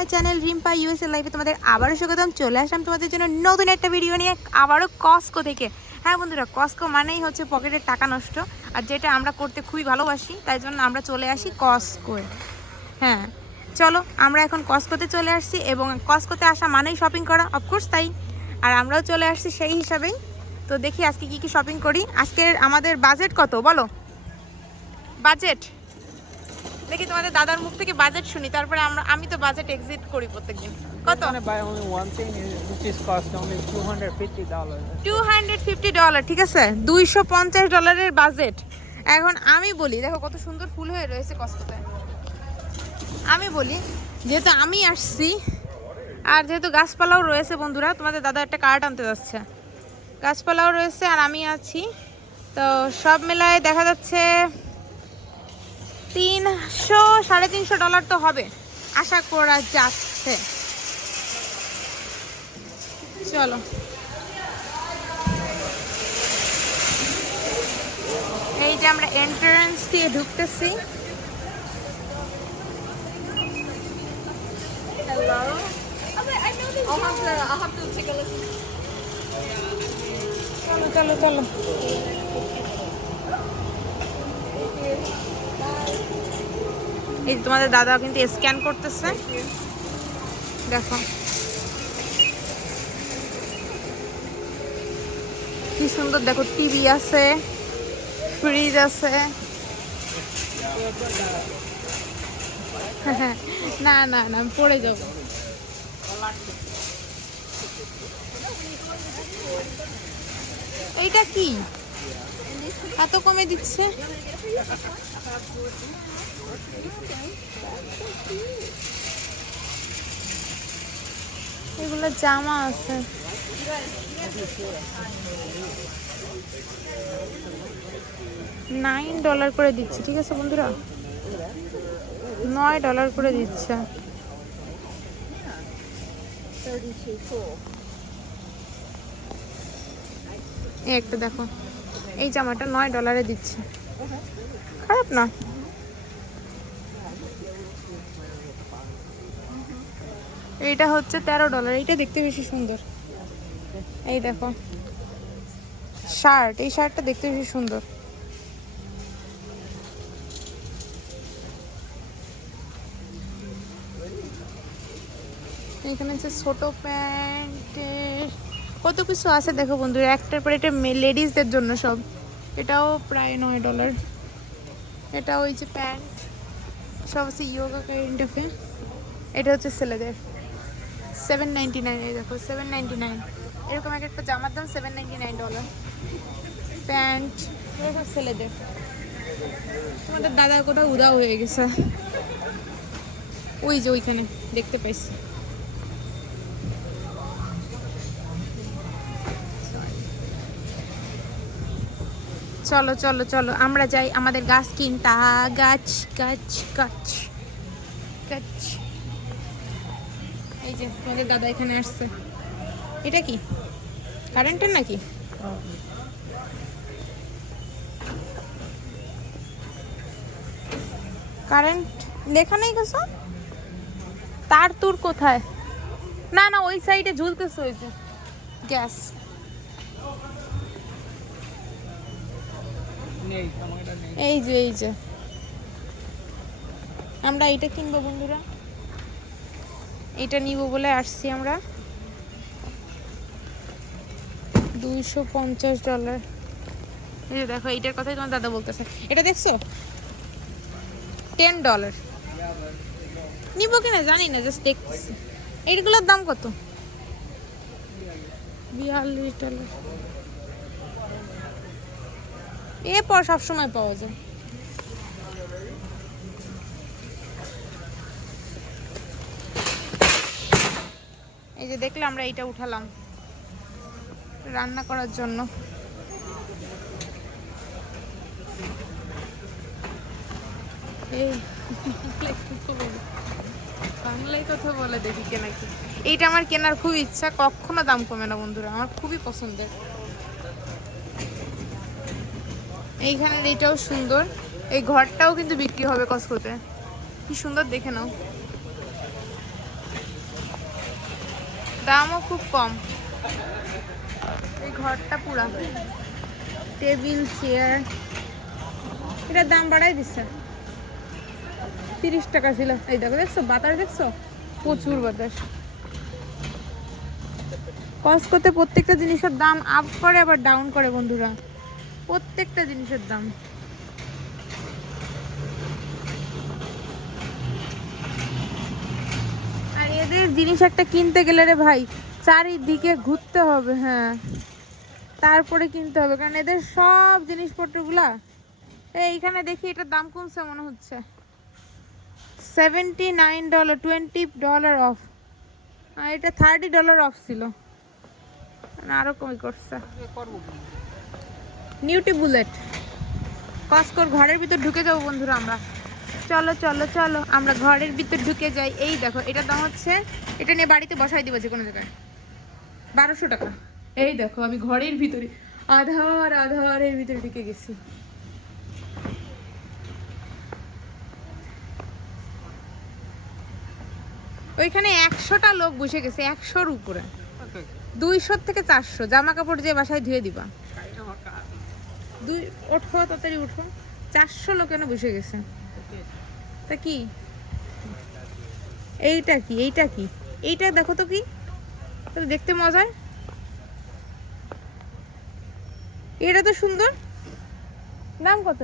My channel Rimpa USA লাইফে তোমাদের আবারও স্বাগতম। চলে আসলাম তোমাদের জন্য নতুন একটা ভিডিও নিয়ে, আবারও কস্কো থেকে হ্যাঁ বন্ধুরা কস্কো মানেই হচ্ছে পকেটের টাকা নষ্ট, আর যেটা আমরা করতে খুবই ভালোবাসি, তাই জন্য আমরা চলে আসি কস্কোয় হ্যাঁ চলো আমরা এখন কস্কোতে চলে আসছি, এবং কস্কোতে আসা মানেই শপিং করা অফকোর্স তাই। আর আমরাও চলে আসছি সেই হিসাবেই। তো দেখি আজকে কি কি শপিং করি। আজকের আমাদের বাজেট কত বলো? বাজেট দেখি তোমাদের দাদার মুখ থেকে বাজেট শুনি তারপরে আমরা আমি তো বাজেট এক্সিট করি প্রত্যেকদিন। কত? I'm gonna buy only one thing, eh, which is cost only two hundred fifty dollars. Two hundred fifty dollar ঠিক আছে? দুইশো পঞ্চাশ ডলারের বাজেট এখন আমি বলি দেখো কত সুন্দর ফুল হয়ে রয়েছে কষ্টতে। আমি বলি যেহেতু আমি আসছি আর যেহেতু গাছপালাও রয়েছে বন্ধুরা তোমাদের দাদা একটা কার্ড আনতে যাচ্ছে। গাছপালাও রয়েছে আর আমি আছি। তো সব মেলায় দেখা যাচ্ছে তিনশো, সাড়ে তিনশো ডলার তো হবে। আশা করা যাচ্ছে। চলো। এই যে আমরা এন্ট্রান্স দিয়ে ঢুকতেছি। Listen. চলো চলো চলো। এই যে তোমাদের দাদা কিন্তু স্ক্যান করতেছে। দেখো। কি সুন্দর দেখো টিভি আছে ফ্রিজ আছে। না না না আমি পড়ে যাব। এইটা কি? এত কমে দিচ্ছে? এগুলো জামা আছে। নাইন ডলার করে দিচ্ছে, ঠিক আছে বন্ধুরা? নয় ডলার করে দিচ্ছে। একটা দেখো, এই জামাটা নয় ডলারে দিচ্ছে। খারাপ না? এইটা হচ্ছে তেরো ডলার এইটা দেখতে বেশি সুন্দর। এই দেখো। শার্ট, এই শার্টটা দেখতে বেশি সুন্দর। এখানে হচ্ছে ছোট প্যান্টের কত কিছু আছে দেখো বন্ধুরা, একটার পর এটা লেডিসদের জন্য সব। এটাও প্রায় নয় ডলার এটা ওই যে প্যান্ট। সব আছে ইয়োগা কাইন্ডকে এটা হচ্ছে ছেলেদের। সেভেন নাইনটি নাইন এই দেখো সেভেন নাইনটি নাইন এরকম এক একটা জামার দাম seven ninety nine dollar pant এরকম ছেলেদের। তোমাদের দাদা কোথাও উদাও হয়ে গেছে। ওই যে ওইখানে, দেখতে পাইছি। চলো চলো চলো, আমরা যাই আমাদের গাছ কিনতা। গাছ গাছ গাছ গাছ। এই যে তোমাদের দাদা এখানে আসছে। এটা কি? কারেন্টের নাকি? কারেন্ট লেখা নেই কিছু? তার তুর কোথায়? না না, ওই সাইডে ঝুলতেছে ওই যে। গ্যাস। এই যে এই যে। আমরা এটা কিনবো, বন্ধুরা। এটা নিব বলে আসছি আমরা। দুইশো পঞ্চাশ ডলার। এই যে দেখো, এইটার কথাই তোমার দাদা বলতেছে। এটা দেখছ? Ten dollar. নিবো কিনা? জানি না জাস্ট দেখতেছি। এইগুলোর দাম কত? বিয়াল্লিশ ডলার। এরপর সবসময় পাওয়া যায়। এই যে দেখলে আমরা এইটা উঠালাম রান্না করার জন্য। বাংলায় কথা বলে দেখি কেনা কি এইটা আমার কেনার খুব ইচ্ছা কখনো দাম কমে না বন্ধুরা আমার খুবই পছন্দের। এইখানের এইটাও সুন্দর। এই ঘরটাও কিন্তু বিক্রি হবে কসকোতে। কি সুন্দর, দেখে নাও। দামও খুব কম। এই ঘরটা পুরা। Table, chair. এটার দাম বাড়াই দিচ্ছে। তিরিশ টাকা ছিল। এই দেখো, দেখছ? বাতাস দেখছ? প্রচুর বাতাস। কসকোতে প্রত্যেকটা জিনিসের দাম আপ করে, আবার ডাউন করে, বন্ধুরা। প্রত্যেকটা জিনিসের দাম। আর এদের জিনিস একটা কিনতে গেলে রে ভাই, চারিদিকে ঘুরতে হবে হ্যাঁ। তারপরে কিনতে হবে, কারণ এদের সব জিনিসপত্রগুলা এইখানে দেখি এটার দাম কমছে মনে হচ্ছে। Seventy nine dollar twenty dollar off এটা থার্টি ডলার অফ ছিল। মানে আরও কমই করছে। নিউটি বুলেট। কসকোর ঘরের ভিতর ঢুকে যাব বন্ধুরা আমরা। চলো চলো চলো আমরা ঘরের ভিতর ঢুকে যাই। এই দেখো এটা দাম হচ্ছে এটা নিয়ে বাড়িতে বসাই দিব যে কোনো জায়গায়। বারোশো টাকা। এই দেখো আমি ঘরের ভিতরে আধার আধারের ভিতরে ঢুকে গেছি। ওইখানে একশোটা লোক বসে গেছে একশোর উপরে। দুইশোর থেকে চারশো জামা কাপড় যে বাসায় ধুয়ে দিবা। দুই ওঠো, তাড়াতাড়ি উঠো চারশো লোক এনে বসে গেছে। তা কি? এইটা কি? এইটা কি? এইটা দেখো তো কি? দেখতে মজার। এটা তো সুন্দর। দাম কত?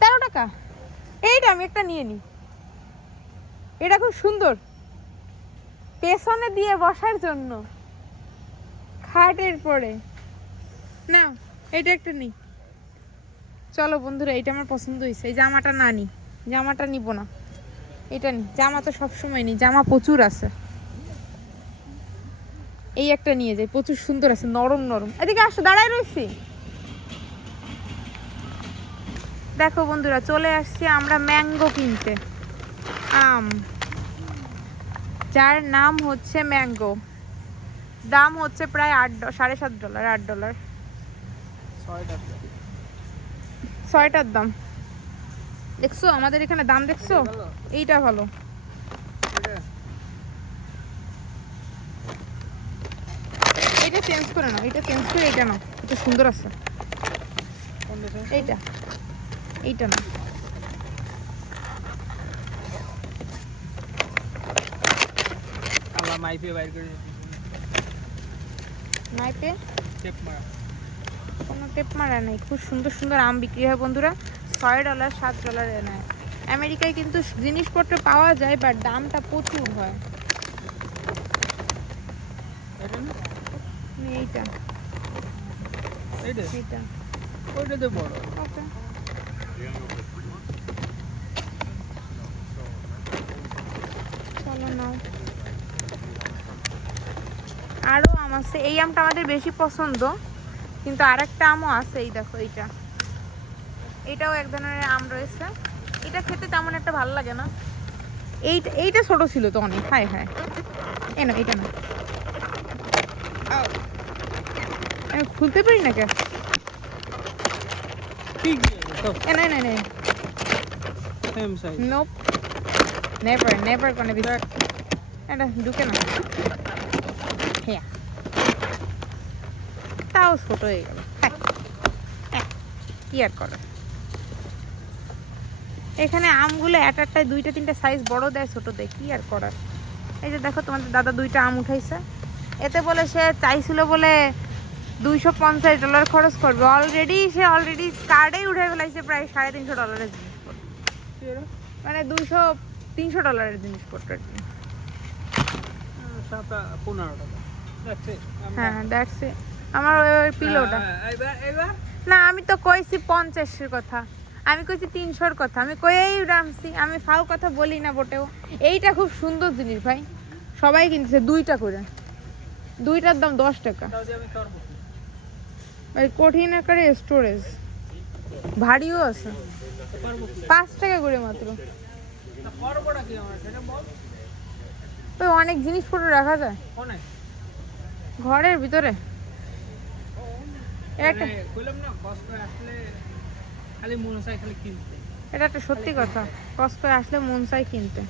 তেরো টাকা। এইটা আমি একটা নিয়ে নিই এটা খুব সুন্দর। পেছনে দিয়ে বসার জন্য। খাটের পরে। না এটা একটা নেই। চলো বন্ধুরা, এটা আমার পছন্দ হয়েছে। এই জামাটা না নি। জামাটা নিব না। এটা নি। জামা তো সবসময় নি জামা প্রচুর আছে। এই একটা নিয়ে যাই। প্রচুর সুন্দর আছে, নরম নরম। এদিকে আসো দাঁড়াই রয়েছি। দেখো বন্ধুরা, চলে আসছি আমরা ম্যাঙ্গো কিনতে। আম। যার নাম হচ্ছে ম্যাঙ্গো। দাম হচ্ছে প্রায় আট সাড়ে সাত ডলার, আট ডলার। ছয়টার দাম। দেখছ? আমাদের এখানে দাম দেখছ? এইটা ভালো। এটা? এইটা চেঞ্জ করে নাও এটা চেঞ্জ করে এইটা নাও। এটা সুন্দর আছে? এইটা। এইটা না মাইপে বাইর করে। নাইপে টেপ মারা। কোনো টেপ মারা নেই। খুব সুন্দর সুন্দর আম বিক্রি হয় বন্ধুরা। ছয় ডলার সাত ডলারে নেয় আমেরিকায় কিন্তু জিনিসপত্র পাওয়া যায় বাট দামটা প্রচুর হয়? এইটা। এইটা? এইটা। ওইটা তো বড়। ওকে চলো নাও। আরও আম আছে। এই আমটা আমাদের বেশি পছন্দ। কিন্তু আরেকটা আমও আছে এই দেখো এইটা এটাও এক ধরনের আম রয়েছে এটা খেতে তেমন একটা ভালো লাগে না এইটা এইটা ছোট ছিল তো অনেক হ্যাঁ হ্যাঁ এ না এটা না। আমি খুলতে পারি না কে না না না. Nope. Never, never gonna be that. এটা ঢুকে না হ্যাঁ তাও ছোট হয়ে গেল। কি আর করো? এখানে আমগুলো এক একটায় দুইটা তিনটা সাইজ বড় দেয় ছোট দেয় কি আর করার? এই যে দেখো তোমাদের দাদা দুইটা আম উঠাইছে। এতে বলে সে চাইছিল বলে দুইশো পঞ্চাশ ডলার খরচ করবে। অলরেডি সে অলরেডি কার্ডেই উঠে ফেলাইছে প্রায় সাড়ে তিনশো ডলারের জিনিসপত্র। মানে দুইশো তিনশো ডলারের জিনিসপত্র আর কি। হ্যাঁ. দ্যাটস আমার ওই পিলোটা। এবার এবার না আমি তো কইছি পঞ্চাশের কথা। আমি কইছি তিনশোর কথা। আমি কয়েই রামছি আমি ফাও কথা বলি না বটেও। এইটা খুব সুন্দর জিনিস ভাই। সবাই কিনছে দুইটা করে। দুইটার দাম দশ টাকা? ভাই কঠিন আকারে স্টোরেজ ভারীও আছে। পাঁচ টাকা করে মাত্র। ওই অনেক জিনিসপত্র রাখা যায়। ঘরের ভিতরে এটা মানে, কইলাম না, কষ্ট আসলে খালি মনে চায় খালি কিনতে। এটা একটা সত্যি কথা কষ্ট আসলে মন চাই কিনতে।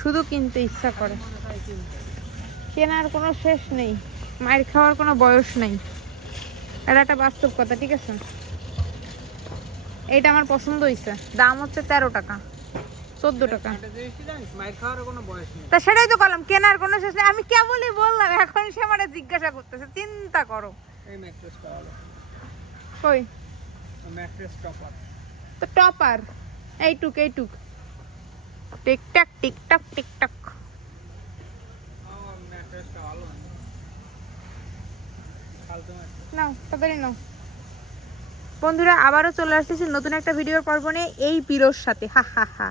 শুধু কিনতে ইচ্ছা করে। মনে। কেনার কোনো শেষ নেই মায়ের খাওয়ার কোনো বয়স নেই। এটা একটা বাস্তব কথা ঠিক আছে? এইটা আমার পছন্দ হয়েছে দাম হচ্ছে তেরো টাকা চোদ্দ টাকা। তা সেটাই তো করলাম কেনার কোনো শেষ নেই। আমি কেবলই বললাম এখন সে মানে জিজ্ঞাসা করতেছে চিন্তা করো। এই ম্যাট্রেসটা ভালো। কই? ম্যাট্রেস টপার তো টপার এইটুক এইটুক। Tic Tac Tic Tac Tic Tac. নাও তাড়াতাড়ি নাও। বন্ধুরা আবারও চলে আসতেছি নতুন একটা ভিডিওর পর্ব নিয়ে। এই পিরোর সাথে। হা হা হা।